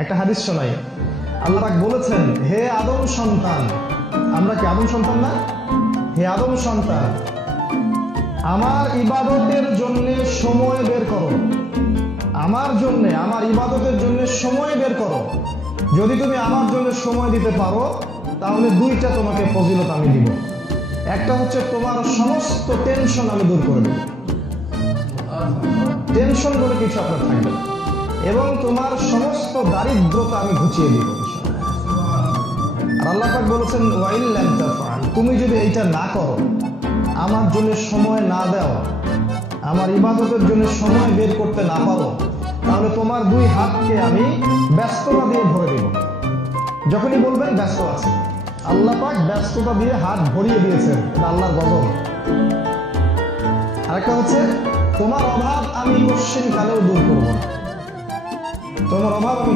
একটা হাদিস শোনাই। আল্লাহ পাক বলেছেন, হে আদম সন্তান, আমরা কি আদম সন্তান না? হে আদম সন্তান, আমার ইবাদতের জন্য সময় বের করো। আমার জন্য, আমার ইবাদতের জন্য সময় বের করো। যদি তুমি আমার জন্য সময় দিতে পারো তাহলে দুইটা তোমাকে ফজিলত আমি দিব। একটা হচ্ছে তোমার সমস্ত টেনশন আমি দূর করে দেব, টেনশন বলে কিছু আপনার থাকবে না, এবং তোমার সমস্ত দারিদ্রতা আমি ঘুচিয়ে দিব। আর আল্লাহ পাক বলেছেন, ওয়াইল লাম তাফআল, তুমি যদি এইটা না করো, আমার জন্য সময় না দাও, আমার ইবাদতের জন্য সময় বের করতে না পারো, তাহলে তোমার দুই হাতকে আমি ব্যস্ততা দিয়ে ভরে দেব। যখনই বলবেন ব্যস্ত আছে, আল্লাহ পাক ব্যস্ততা দিয়ে হাত ভরিয়ে দিয়েছেন, এটা আল্লাহর গজব। আরেকটা হচ্ছে, তোমার অভাব আমি কোশ্চিন কালেও দূর করবো না, তোমার অভাব আমি